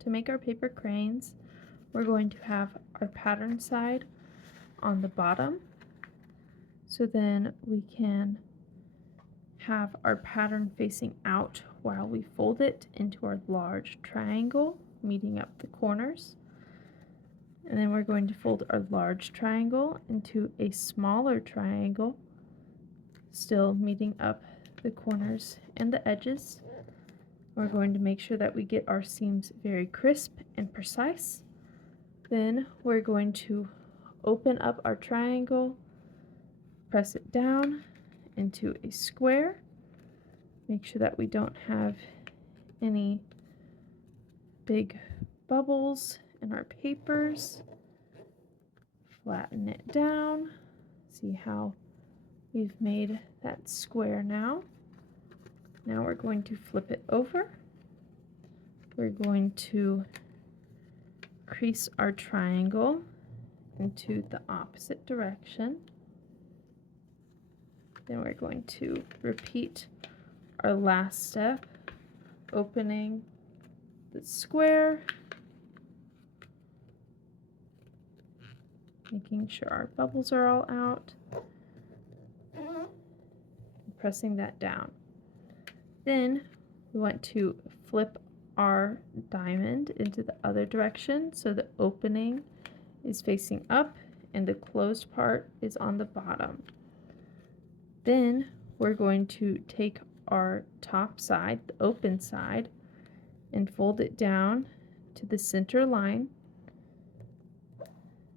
to make our paper cranes, we're going to have our pattern side on the bottom. So then we can have our pattern facing out while we fold it into our large triangle, meeting up the corners. And then we're going to fold our large triangle into a smaller triangle, still meeting up the corners and the edges. We're going to make sure that we get our seams very crisp and precise. Then we're going to open up our triangle, press it down into a square. Make sure that we don't have any big bubbles in our papers. Flatten it down. See how we've made that square now. Now we're going to flip it over. We're going to crease our triangle into the opposite direction. Then we're going to repeat our last step, opening the square, making sure our bubbles are all out, and pressing that down. Then we want to flip our diamond into the other direction so the opening is facing up and the closed part is on the bottom. Then we're going to take our top side, the open side, and fold it down to the center line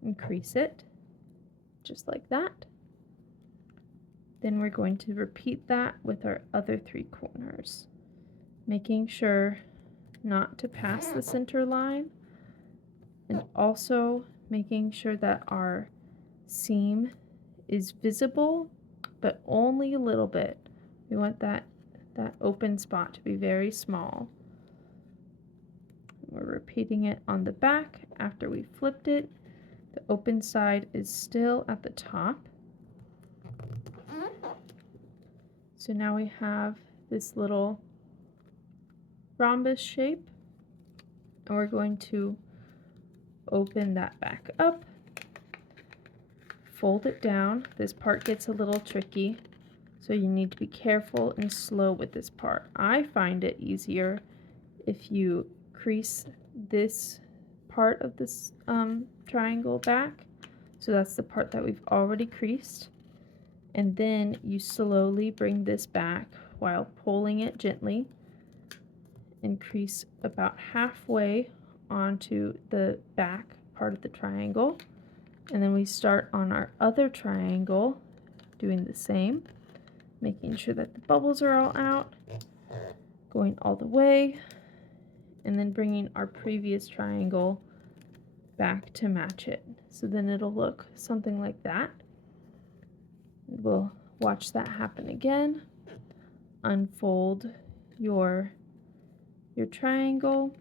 and crease it just like that. Then we're going to repeat that with our other three corners, making sure not to pass the center line, and also making sure that our seam is visible, but only a little bit. We want that open spot to be very small. We're repeating it on the back after we flipped it. The open side is still at the top. So now we have this little rhombus shape, and we're going to open that back up, fold it down. This part gets a little tricky, so you need to be careful and slow with this part. I find it easier if you crease this part of this triangle back. So that's the part that we've already creased. And then you slowly bring this back while pulling it gently and crease about halfway onto the back part of the triangle. And then we start on our other triangle doing the same, making sure that the bubbles are all out, going all the way, and then bringing our previous triangle back to match it. So then it'll look something like that. We'll watch that happen again. Unfold your triangle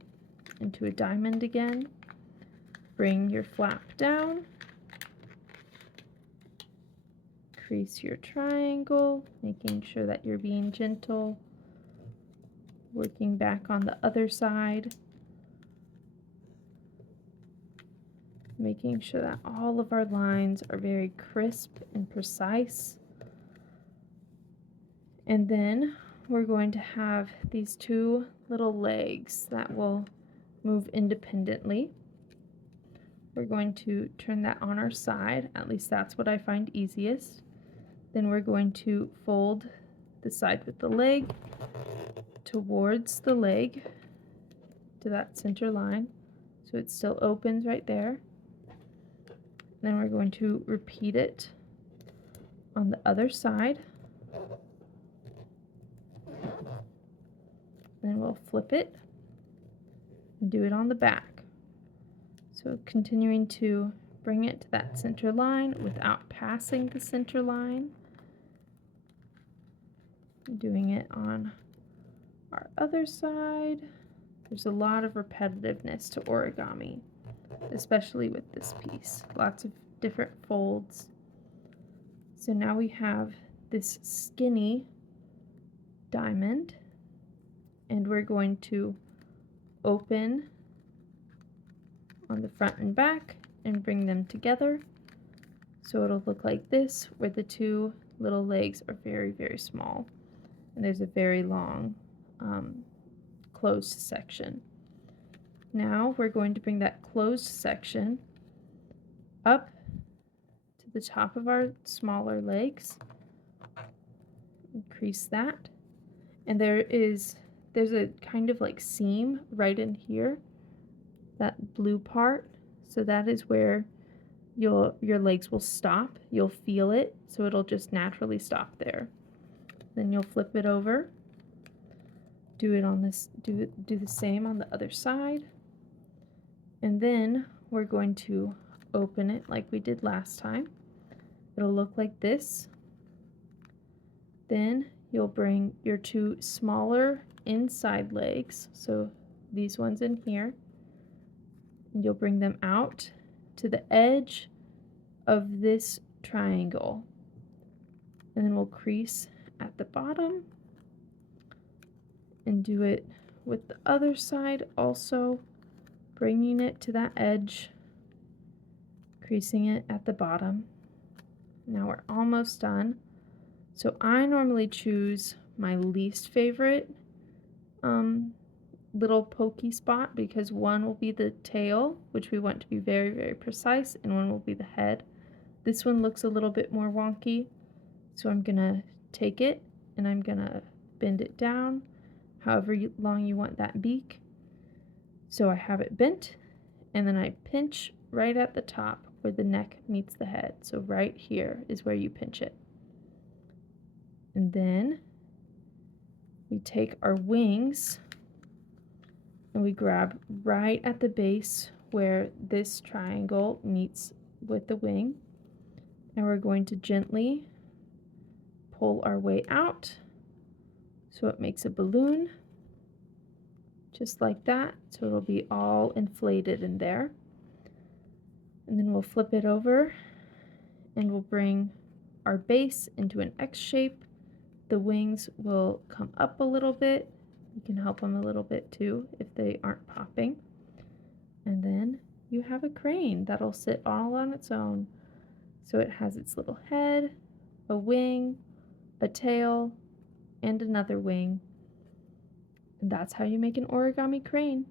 into a diamond again. Bring your flap down. Crease your triangle, making sure that you're being gentle. Working back on the other side. Making sure that all of our lines are very crisp and precise. And then we're going to have these two little legs that will move independently. We're going to turn that on our side, at least that's what I find easiest. Then we're going to fold the side with the leg towards the leg to that center line, so it still opens right there. Then we're going to repeat it on the other side. Then we'll flip it and do it on the back. So continuing to bring it to that center line without passing the center line. Doing it on our other side. There's a lot of repetitiveness to origami, especially with this piece. Lots of different folds. So now we have this skinny diamond, and we're going to open on the front and back and bring them together. So it'll look like this, where the two little legs are very, very small. And there's a very long closed section. Now we're going to bring that closed section up to the top of our smaller legs. Increase that. And there's a kind of like seam right in here, that blue part. So that is where your legs will stop. You'll feel it, so it'll just naturally stop there. Then you'll flip it over. Do the same on the other side. And then we're going to open it like we did last time. It'll look like this. Then you'll bring your two smaller inside legs, so these ones in here, and you'll bring them out to the edge of this triangle. And then we'll crease at the bottom and do it with the other side also, bringing it to that edge, creasing it at the bottom. Now we're almost done. So I normally choose my least favorite little pokey spot, because one will be the tail, which we want to be very, very precise, and one will be the head. This one looks a little bit more wonky, so I'm gonna take it and I'm gonna bend it down however long you want that beak. So I have it bent, and then I pinch right at the top where the neck meets the head. So right here is where you pinch it. And then we take our wings and we grab right at the base where this triangle meets with the wing. And we're going to gently pull our way out so it makes a balloon, just like that. So it'll be all inflated in there. And then we'll flip it over and we'll bring our base into an X shape. The wings will come up a little bit. You can help them a little bit too if they aren't popping. And then you have a crane that'll sit all on its own. So it has its little head, a wing, a tail, and another wing. And that's how you make an origami crane.